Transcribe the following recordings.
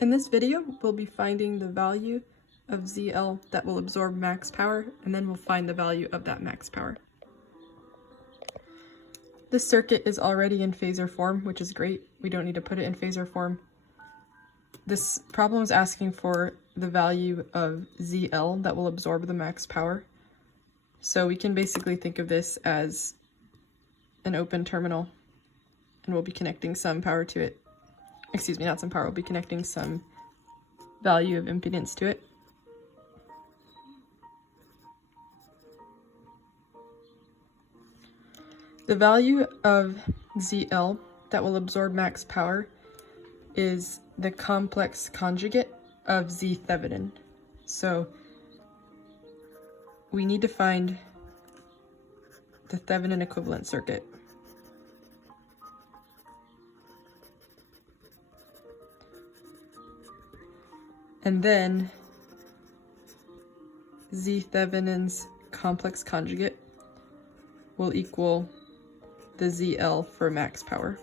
In this video, we'll be finding the value of ZL that will absorb max power, and then we'll find the value of that max power. This circuit is already in phasor form, which is great. We don't need to put it in phasor form. This problem is asking for the value of ZL that will absorb the max power. So we can basically think of this as an open terminal, and we'll be connecting some power to it. Excuse me, not some power, we'll be connecting some value of impedance to it. The value of ZL that will absorb max power is the complex conjugate of Z Thevenin. So we need to find the Thevenin equivalent circuit. And then Z Thevenin's complex conjugate will equal the ZL for max power.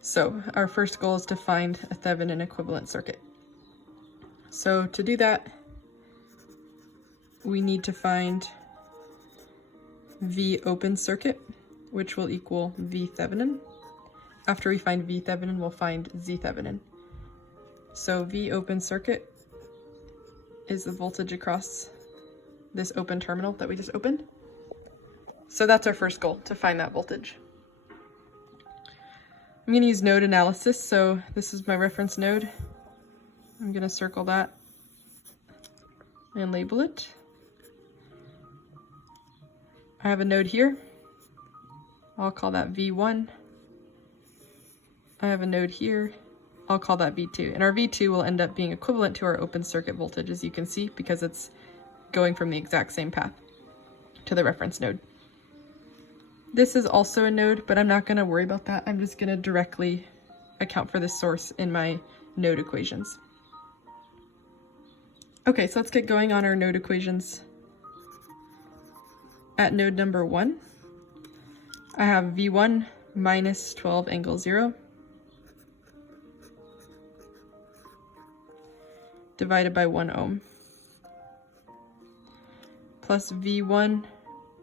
So our first goal is to find a Thevenin equivalent circuit. So to do that, we need to find V open circuit, which will equal V Thevenin. After we find V Thevenin, we'll find Z Thevenin. So V open circuit is the voltage across this open terminal that we just opened. So that's our first goal, to find that voltage. I'm going to use node analysis, so this is my reference node. I'm going to circle that and label it. I have a node here. I'll call that V1. I have a node here. I'll call that V2. And our V2 will end up being equivalent to our open circuit voltage, as you can see, because it's going from the exact same path to the reference node. This is also a node, but I'm not going to worry about that. I'm just going to directly account for this source in my node equations. Okay, so let's get going on our node equations. At node number 1, I have V1 minus 12 angle 0 divided by 1 ohm plus V1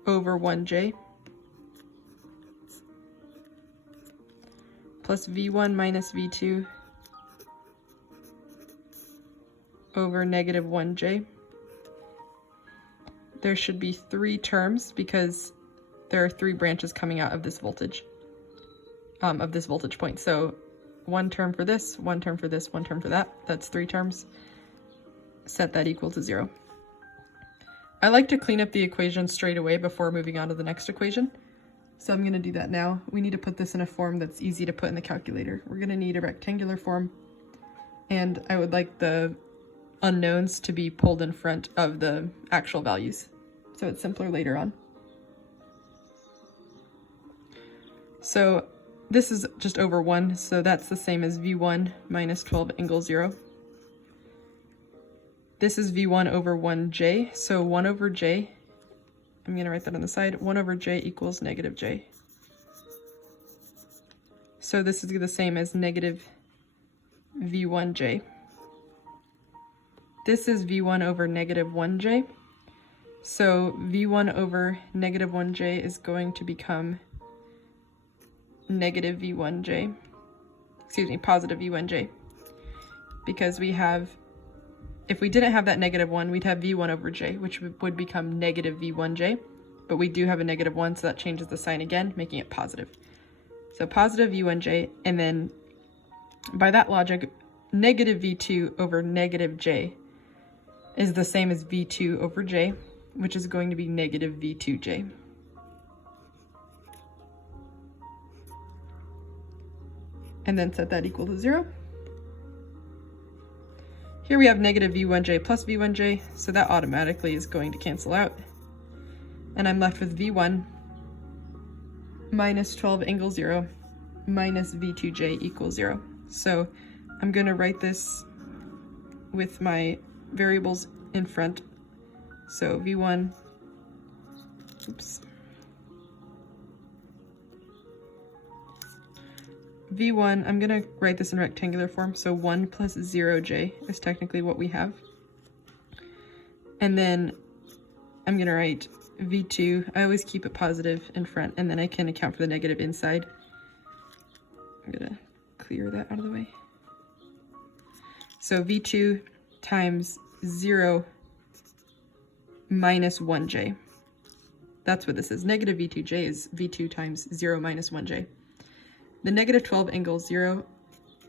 over 1J plus V1 minus V2 over negative 1J. There should be 3 terms because there are 3 branches coming out of this voltage, point. So 1 term for this, 1 term for this, 1 term for that. That's 3 terms. Set that equal to 0. I like to clean up the equation straight away before moving on to the next equation. So I'm going to do that now. We need to put this in a form that's easy to put in the calculator. We're going to need a rectangular form, and I would like the unknowns to be pulled in front of the actual values, so it's simpler later on. So this is just over 1, so that's the same as V1 minus 12 angle 0. This is V1 over 1J, so 1 over J, I'm going to write that on the side, 1 over J equals negative J. So this is the same as negative V1J. This is V1 over negative 1J, so V1 over negative 1J is going to become negative V1J, positive V1J, because we have, if we didn't have that negative 1, we'd have V1 over J, which would become negative V1J, but we do have a negative 1, so that changes the sign again, making it positive. So positive V1J, and then by that logic, negative V2 over negative J is the same as V2 over J, which is going to be negative V2J. And then set that equal to 0. Here we have negative V1J plus V1J, so that automatically is going to cancel out. And I'm left with V1 minus 12 angle 0 minus V2J equals 0. So I'm going to write this with my variables in front. So V1, v1, I'm going to write this in rectangular form, so 1 plus 0j is technically what we have. And then I'm going to write v2, I always keep it positive in front, and then I can account for the negative inside. I'm going to clear that out of the way. So v2 times 0 minus 1j. That's what this is. Negative v2j is v2 times 0 minus 1j. The negative 12 angle 0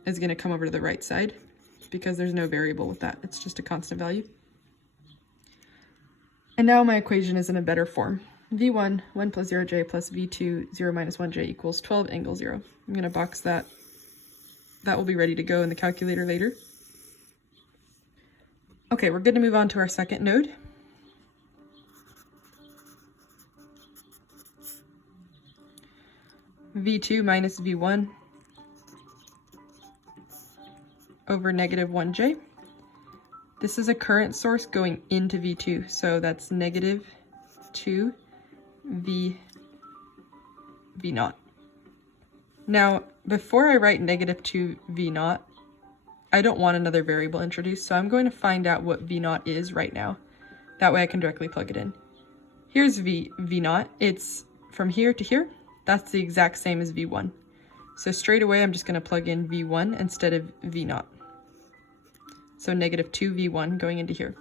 is going to come over to the right side because there's no variable with that. It's just a constant value. And now my equation is in a better form. v1, 1 plus 0j plus v2, 0 minus 1j equals 12 angle 0. I'm going to box that. That will be ready to go in the calculator later. Okay, we're good to move on to our second node. v2 minus v1 over negative 1j. This is a current source going into v2, so that's negative 2 v naught. Now, before I write negative 2 v naught, I don't want another variable introduced, so I'm going to find out what v naught is right now. That way I can directly plug it in. Here's v naught. It's from here to here. That's the exact same as v1. So straight away, I'm just going to plug in v1 instead of v naught. So negative 2 v1 going into here.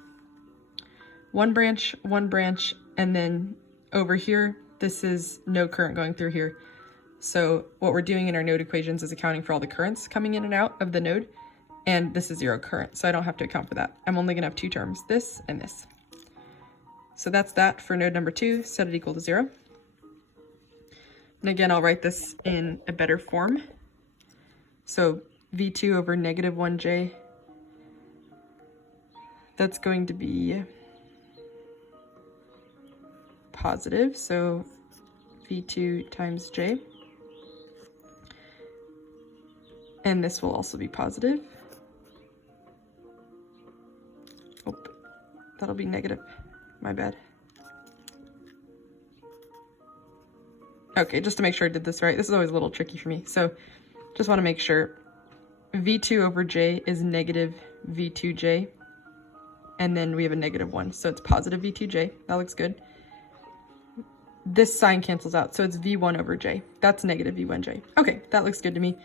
One branch, and then over here, this is no current going through here. So what we're doing in our node equations is accounting for all the currents coming in and out of the node, and this is 0 current, so I don't have to account for that. I'm only going to have two terms, this and this. So that's that for node number 2, set it equal to 0. And again, I'll write this in a better form. So v2 over negative 1j, that's going to be positive, so v2 times j. And this will also be positive. Oh, that'll be negative, my bad. Okay, just to make sure I did this right. This is always a little tricky for me. So just want to make sure v2 over j is negative v2j. And then we have a negative 1. So it's positive v2j. That looks good. This sign cancels out. So it's v1 over j. That's negative v1j. Okay, that looks good to me.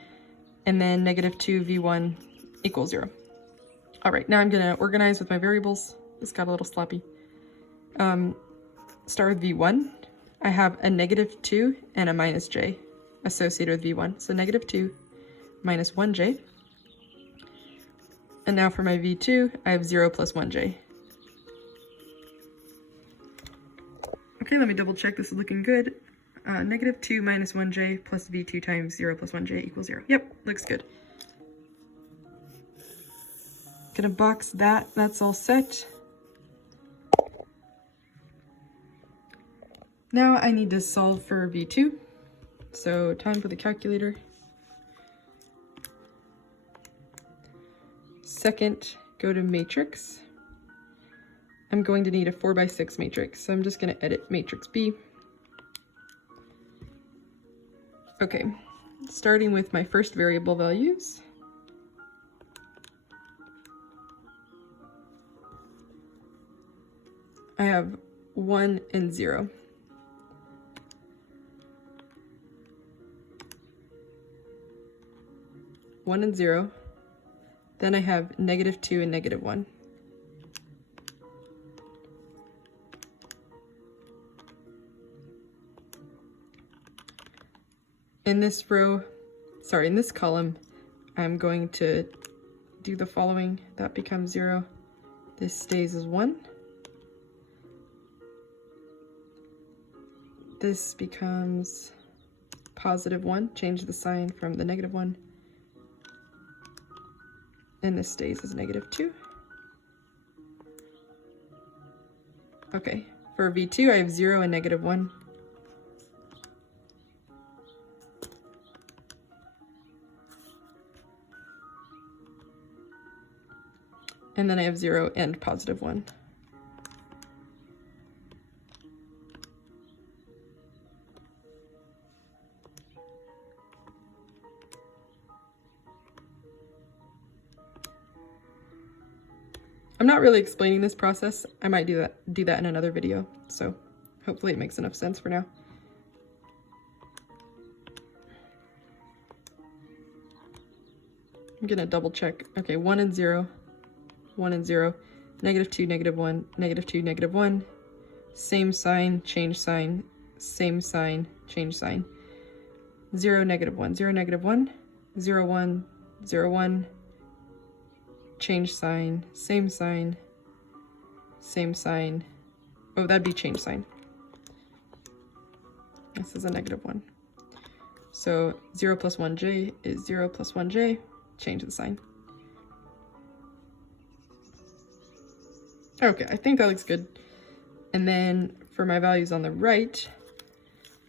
And then negative 2 v1 equals 0. All right, now I'm going to organize with my variables. This got a little sloppy. Start with v1. I have a negative 2 and a minus j associated with v1. So negative 2 minus 1j. And now for my v2, I have 0 plus 1j. Okay, let me double check this is looking good. Negative 2 minus 1j plus v2 times 0 plus 1j equals 0. Yep, looks good. Gonna box that, that's all set. Now I need to solve for v2. So time for the calculator. Second, go to matrix. I'm going to need a 4x6 matrix, so I'm just going to edit matrix B. Okay, starting with my first variable values. I have 1 and 0. One and 0. Then I have negative 2 and negative 1. In this row, sorry, in this column, I'm going to do the following. That becomes 0. This stays as 1. This becomes positive 1. Change the sign from the negative 1. And this stays as negative 2. Okay, for v2, I have 0 and negative 1. And then I have 0 and positive 1. I'm not really explaining this process. I might do that in another video. So hopefully it makes enough sense for now. I'm gonna double check. Okay, 1 and 0, 1 and 0, -2, -1, -2, -1, same sign, change sign, same sign, change sign. 0, -1, 0, -1, 0, 1, 0, 1, change sign, same sign, same sign. Oh, that'd be change sign. This is a -1. So 0 plus 1j is 0 plus 1j, change the sign. Okay, I think that looks good. And then for my values on the right,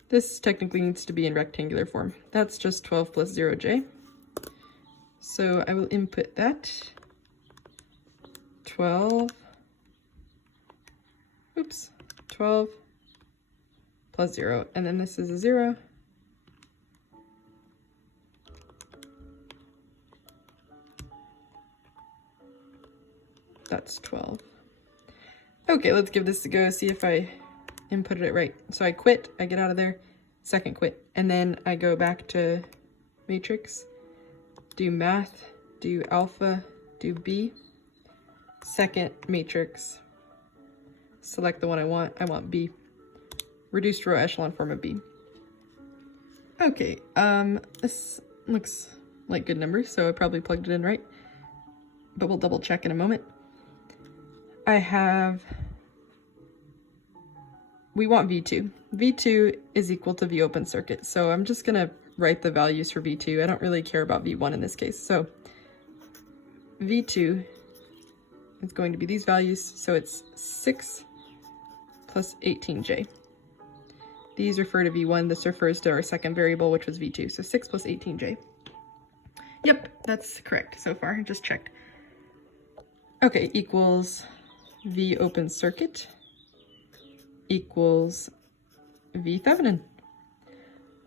this technically needs to be in rectangular form. That's just 12 plus 0j. So I will input that. 12 plus 0, and then this is a 0. That's 12. Okay, let's give this a go, see if I inputted it right. So I quit, I get out of there, second quit, and then I go back to matrix, do math, do alpha, do B, second matrix, select the one I want B, reduced row echelon form of B. Okay, this looks like good numbers, so I probably plugged it in right, but we'll double check in a moment. We want V2. V2 is equal to V open circuit, so I'm just gonna write the values for V2. I don't really care about V1 in this case, so V2 is going to be these values, so it's 6 plus 18j. These refer to V1, this refers to our second variable, which was V2, so 6 plus 18j. Yep, that's correct so far, just checked. Okay, equals V open circuit equals V Thevenin.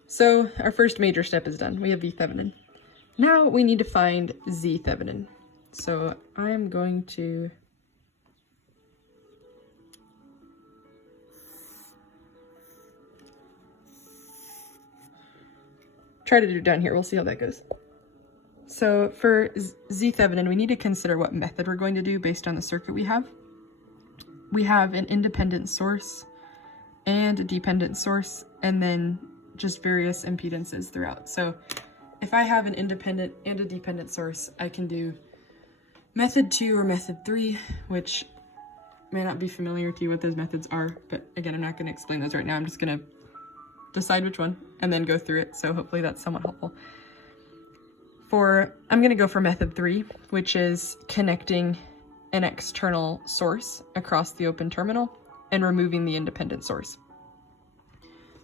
So our first major step is done. We have V Thevenin. Now we need to find Z Thevenin. So I'm going to try to do it down here. We'll see how that goes. So for Z Thevenin, we need to consider what method we're going to do based on the circuit we have. We have an independent source and a dependent source, and then just various impedances throughout. So if I have an independent and a dependent source, I can do method 2 or method 3, which may not be familiar to you what those methods are, but again, I'm not going to explain those right now. I'm just going to decide which one and then go through it. So hopefully that's somewhat helpful. I'm going to go for method 3, which is connecting an external source across the open terminal and removing the independent source.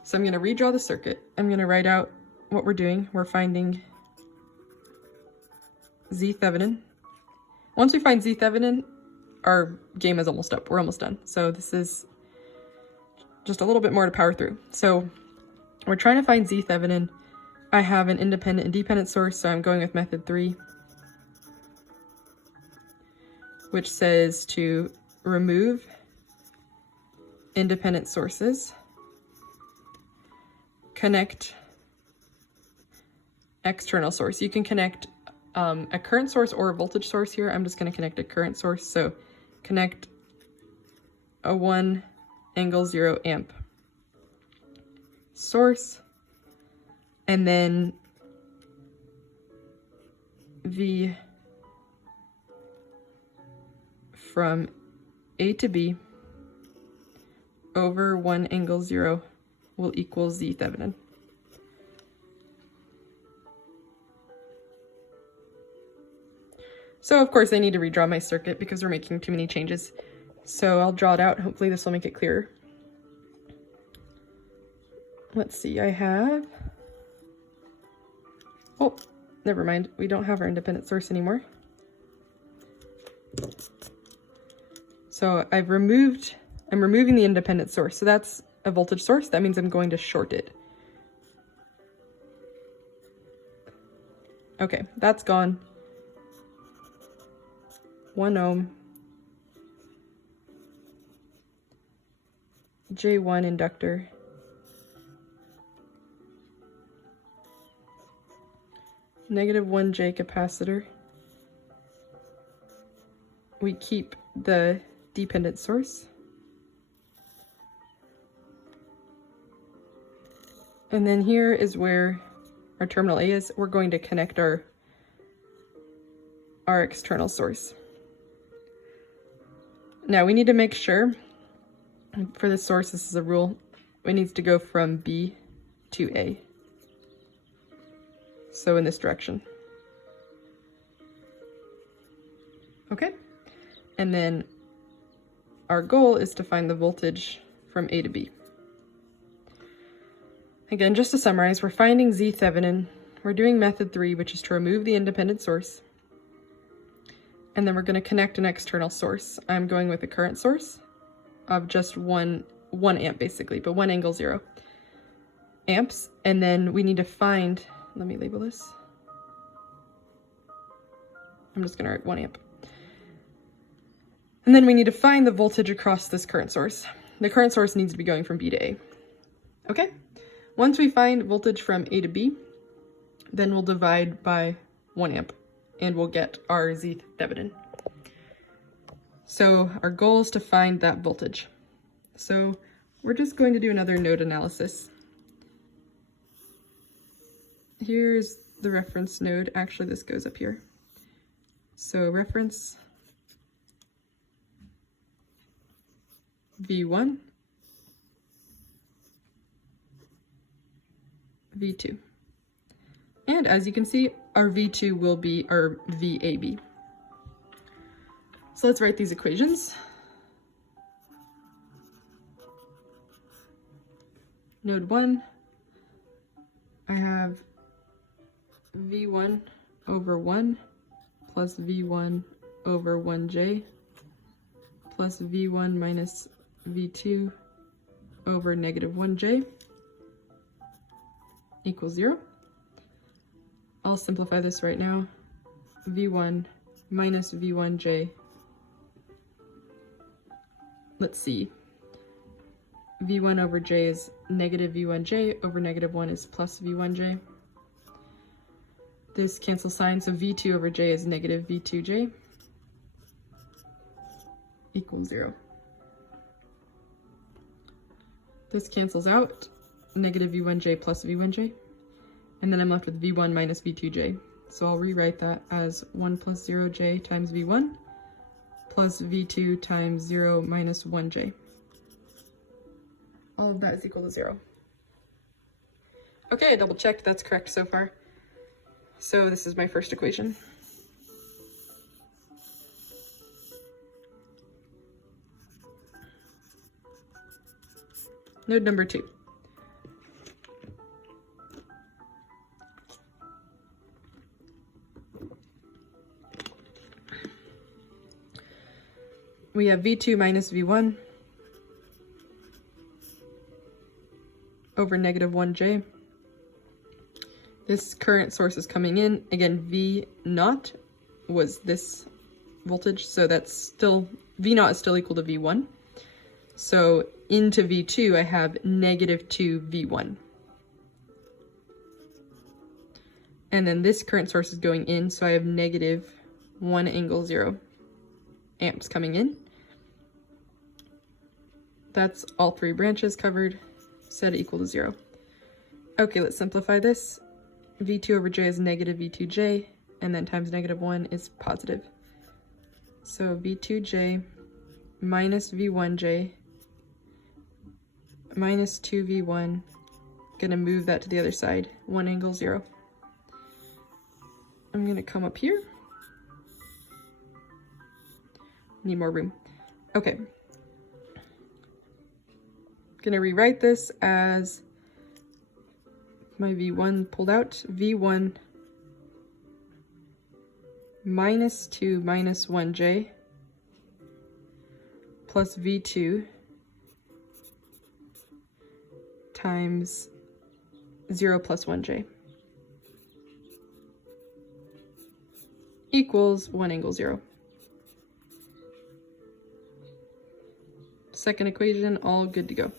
So I'm going to redraw the circuit. I'm going to write out what we're doing. We're finding Z Thevenin. Once we find Z Thevenin, our game is almost up. We're almost done. So this is just a little bit more to power through. So we're trying to find Z Thevenin. I have an independent and dependent source, so I'm going with method 3, which says to remove independent sources, connect external source. You can connect a current source or a voltage source here. I'm just going to connect a current source. So connect a 1 angle 0 amp source, and then V from A to B over 1 angle 0 will equal Z Thevenin. So of course I need to redraw my circuit because we're making too many changes. So I'll draw it out. Hopefully this will make it clearer. Let's see, I have, oh, never mind. We don't have our independent source anymore. So I'm removing the independent source. So that's a voltage source. That means I'm going to short it. Okay, that's gone. 1 ohm, J1 inductor -1J capacitor. We keep the dependent source. And then here is where our terminal A is. We're going to connect our external source. Now we need to make sure, for the source, this is a rule, it needs to go from B to A. So in this direction. Okay, and then our goal is to find the voltage from A to B. Again, just to summarize, we're finding Z Thevenin. We're doing method 3, which is to remove the independent source. And then we're going to connect an external source. I'm going with a current source of just one amp basically, but 1 angle 0 amps. And then we need to find, let me label this. I'm just going to write 1 amp. And then we need to find the voltage across this current source. The current source needs to be going from B to A. Okay? Once we find voltage from A to B, then we'll divide by 1 amp and we'll get our Z Thevenin. So our goal is to find that voltage. So we're just going to do another node analysis. Here's the reference node. Actually, this goes up here. So reference V1, V2. And as you can see, our V2 will be our VAB. So let's write these equations. Node 1, I have V1 over 1 plus V1 over 1J plus V1 minus V2 over -1J equals 0. I'll simplify this right now. V1 minus V1J. Let's see. V1 over J is negative V1J over -1 is plus V1J. This cancels signs, so V2 over J is negative V2J equals 0. This cancels out, negative V1J plus V1J. And then I'm left with V1 minus V2J. So I'll rewrite that as 1 plus 0J times V1 plus V2 times 0 minus 1J. All of that is equal to 0. Okay, I double checked, that's correct so far. So this is my first equation. Node number 2. We have V2 minus V1 over -1J. This current source is coming in. Again, V0 was this voltage, so that's still, V0 is still equal to V1. So into V2, I have -2 V1. And then this current source is going in, so I have -1 angle 0 amps coming in. That's all 3 branches covered, set it equal to 0. Okay, let's simplify this. V2 over J is negative V2J, and then times -1 is positive. So V2J minus V1J minus 2V1, gonna move that to the other side, 1 angle 0. I'm gonna come up here. Need more room. Okay. Gonna rewrite this as my V1 pulled out, V1 minus 2 minus 1J plus V2 times 0 plus 1J equals 1 angle 0. Second equation, all good to go.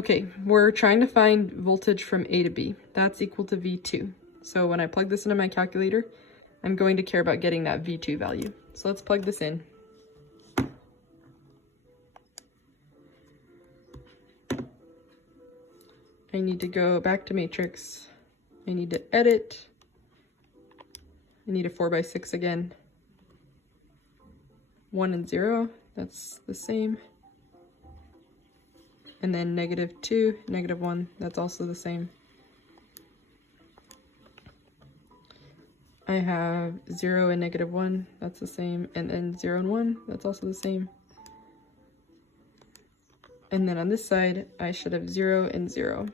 Okay, we're trying to find voltage from A to B. That's equal to V2. So when I plug this into my calculator, I'm going to care about getting that V2 value. So let's plug this in. I need to go back to matrix. I need to edit. I need a 4x6 again. 1 and 0, that's the same. And then -2, -1, that's also the same. I have 0 and -1, that's the same. And then 0 and 1, that's also the same. And then on this side, I should have 0 and 0.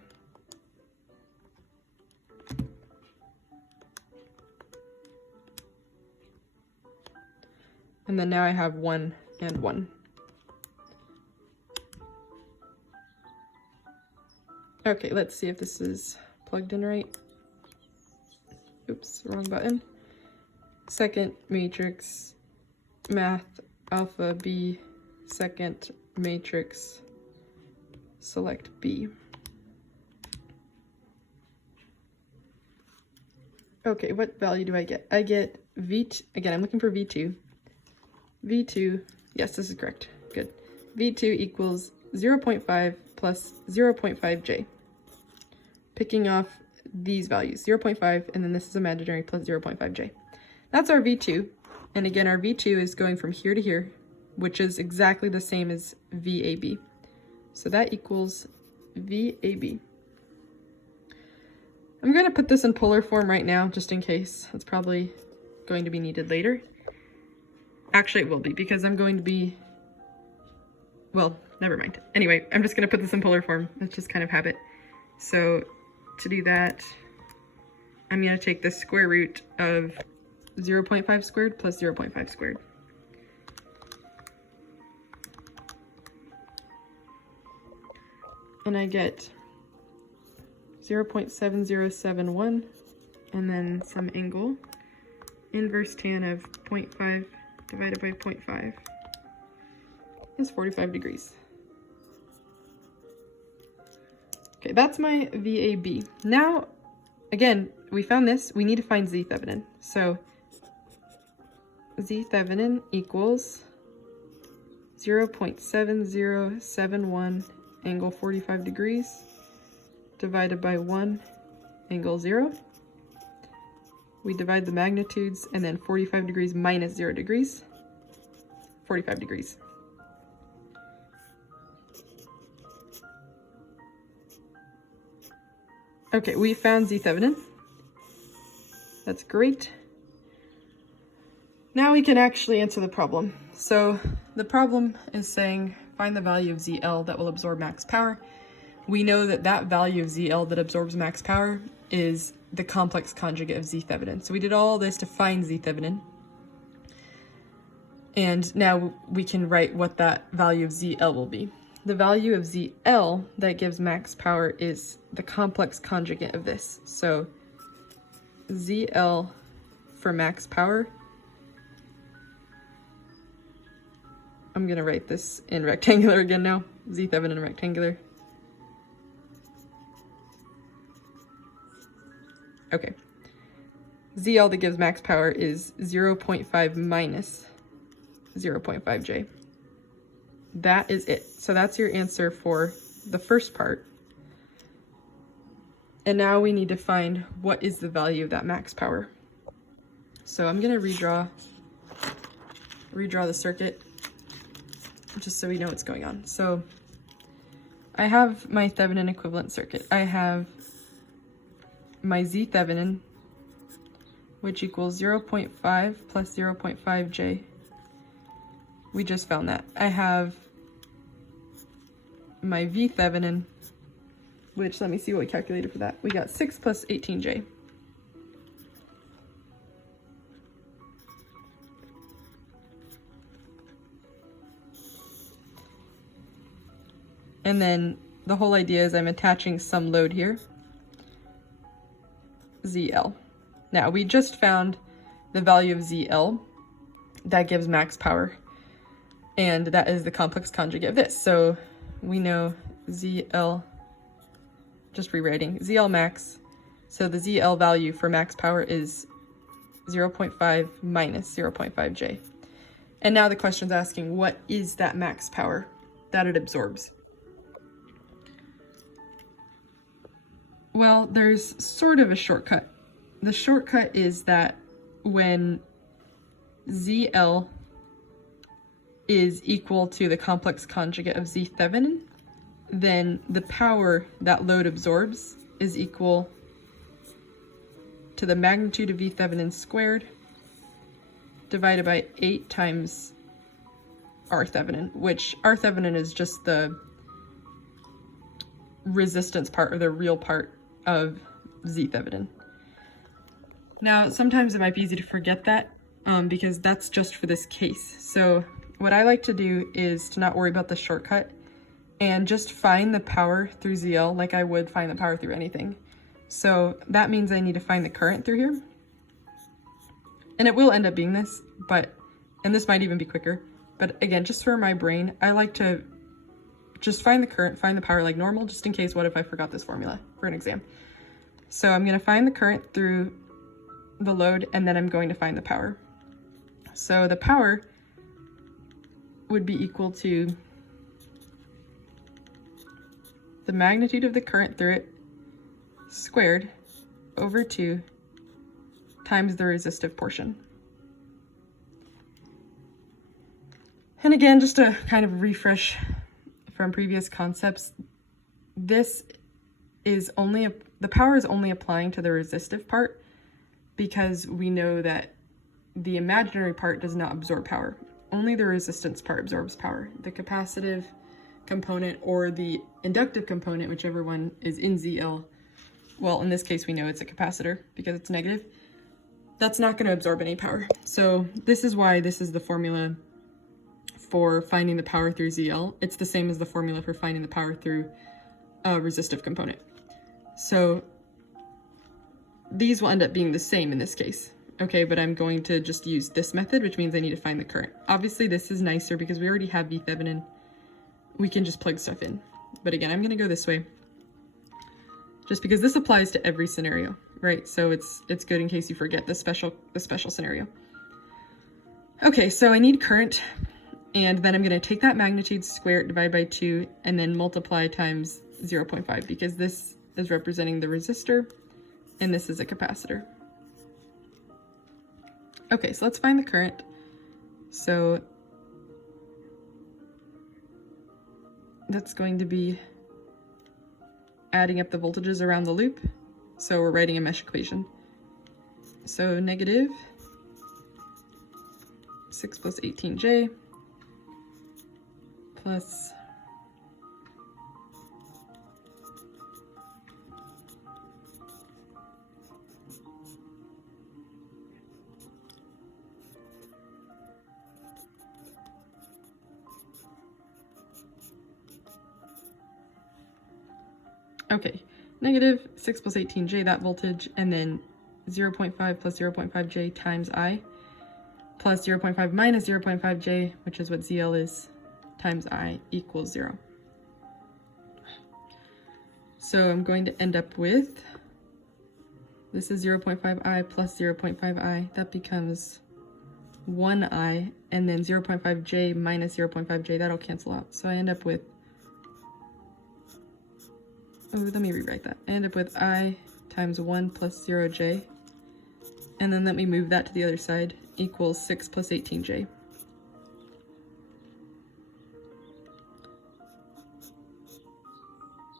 And then now I have 1 and 1. Okay, let's see if this is plugged in right. Oops, wrong button. Second matrix, math alpha B, second matrix, select B. Okay, what value do I get? I get V2, again, I'm looking for V2. V2, yes, this is correct, good. V2 equals 0.5 plus 0.5J. Picking off these values, 0.5, and then this is imaginary plus 0.5J. That's our V2, and again, our V2 is going from here to here, which is exactly the same as VAB. So that equals VAB. I'm going to put this in polar form right now, just in case. It's probably going to be needed later. Actually, it will be, because I'm going to be, well, never mind. Anyway, I'm just going to put this in polar form. That's just kind of habit. So to do that, I'm going to take the square root of 0.5 squared plus 0.5 squared. And I get 0.7071, and then some angle. Inverse tan of 0.5 divided by 0.5 is 45 degrees. Okay, that's my VAB. Now, again, we found this. We need to find Z Thevenin. So Z Thevenin equals 0.7071 angle 45 degrees divided by 1 angle 0. We divide the magnitudes, and then 45 degrees minus 0 degrees, 45 degrees. Okay, we found Z Thevenin. That's great. Now we can actually answer the problem. So the problem is saying find the value of ZL that will absorb max power. We know that that value of ZL that absorbs max power is the complex conjugate of Z Thevenin. So we did all this to find Z Thevenin. And now we can write what that value of ZL will be. The value of ZL that gives max power is the complex conjugate of this. So ZL for max power, I'm gonna write this in rectangular again now. Z Thevenin rectangular. Okay. ZL that gives max power is 0.5 minus 0.5J. That is it. So that's your answer for the first part. And now we need to find what is the value of that max power. So I'm gonna redraw the circuit just so we know what's going on. So I have my Thevenin equivalent circuit. I have my Z Thevenin, which equals 0.5 plus 0.5J. We just found that. I have my V Thevenin, which, let me see what we calculated for that. We got 6 plus 18J. And then the whole idea is I'm attaching some load here, ZL. Now we just found the value of ZL that gives max power, and that is the complex conjugate of this. So we know ZL just rewriting, ZL max. So the ZL value for max power is 0.5 minus 0.5J. And now the question's asking, what is that max power that it absorbs? Well, there's sort of a shortcut. The shortcut is that when ZL is equal to the complex conjugate of Z Thevenin, then the power that load absorbs is equal to the magnitude of V Thevenin squared divided by 8 times R Thevenin, which R Thevenin is just the resistance part, or the real part of Z Thevenin. Now, sometimes it might be easy to forget that because that's just for this case. So what I like to do is to not worry about the shortcut and just find the power through ZL like I would find the power through anything. So that means I need to find the current through here. And it will end up being this, and this might even be quicker. But again, just for my brain, I like to just find the current, find the power like normal, just in case, what if I forgot this formula for an exam? So I'm gonna find the current through the load, and then I'm going to find the power. So the power would be equal to the magnitude of the current through it squared over 2 times the resistive portion. And again, just to kind of refresh from previous concepts, this is only, the power is only applying to the resistive part because we know that the imaginary part does not absorb power. Only the resistance part absorbs power. The capacitive component or the inductive component, whichever one is in ZL, well, in this case, we know it's a capacitor because it's negative. That's not going to absorb any power. So this is why this is the formula for finding the power through ZL. It's the same as the formula for finding the power through a resistive component. So these will end up being the same in this case. Okay, but I'm going to just use this method, which means I need to find the current. Obviously, this is nicer because we already have V Thevenin. We can just plug stuff in. But again, I'm going to go this way just because this applies to every scenario, right? So it's good in case you forget the special scenario. Okay, so I need current, and then I'm going to take that magnitude, square it, divide by 2, and then multiply times 0.5 because this is representing the resistor and this is a capacitor. Okay, so let's find the current. So that's going to be adding up the voltages around the loop. So we're writing a mesh equation. So negative 6 plus 18J plus okay, negative 6 plus 18J, that voltage, and then 0.5 plus 0.5J times I, plus 0.5 minus 0.5J, which is what ZL is, times I equals 0. So I'm going to end up with, this is 0.5I plus 0.5I, that becomes 1I, and then 0.5J minus 0.5J, that'll cancel out. So I end up with, oh, let me rewrite that. I end up with I times 1 plus 0J, and then let me move that to the other side, equals 6 plus 18J.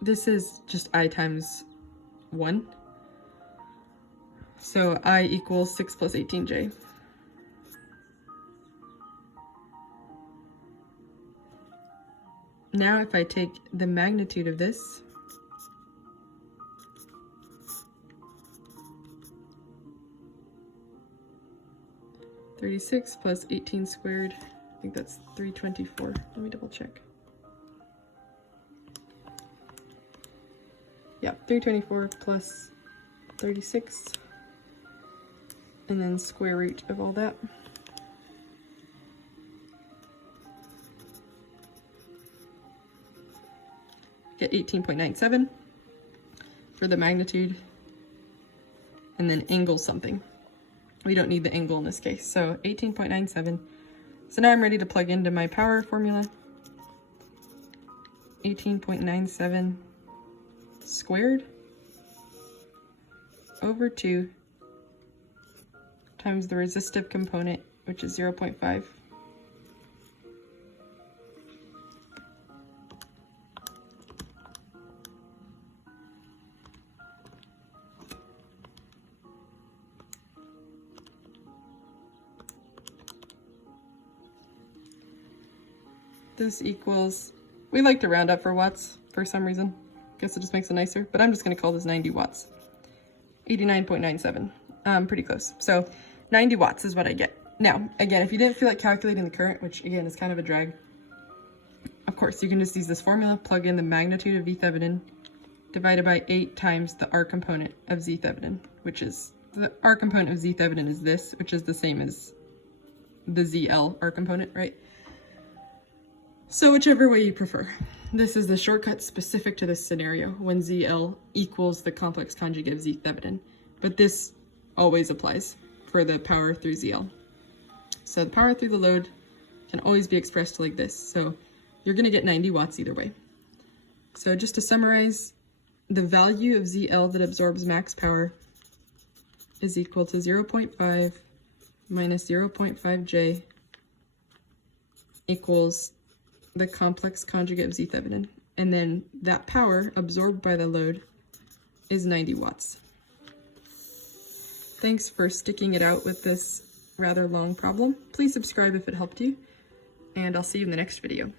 This is just I times 1. So I equals 6 plus 18J. Now if I take the magnitude of this, (36 plus 18 squared), I think that's 324. Let me double check. Yeah, 324 plus 36, and then square root of all that. Get 18.97. for the magnitude, and then angle something. We don't need the angle in this case. So 18.97. So now I'm ready to plug into my power formula. 18.97 squared over 2 times the resistive component, which is 0.5. This equals, we like to round up for watts for some reason. Guess it just makes it nicer, but I'm just gonna call this 90 watts. 89.97, pretty close. So 90 watts is what I get. Now, again, if you didn't feel like calculating the current, which again is kind of a drag, of course, you can just use this formula, plug in the magnitude of V Thevenin, divided by 8 times the R component of Z Thevenin, which is, the R component of Z Thevenin is this, which is the same as the ZL R component, right? So whichever way you prefer. This is the shortcut specific to this scenario when ZL equals the complex conjugate of Z Thevenin, but this always applies for the power through ZL. So the power through the load can always be expressed like this. So you're gonna get 90 watts either way. So just to summarize, the value of ZL that absorbs max power is equal to 0.5 minus 0.5J equals the complex conjugate of Z Thevenin. And then that power absorbed by the load is 90 watts. Thanks for sticking it out with this rather long problem. Please subscribe if it helped you, and I'll see you in the next video.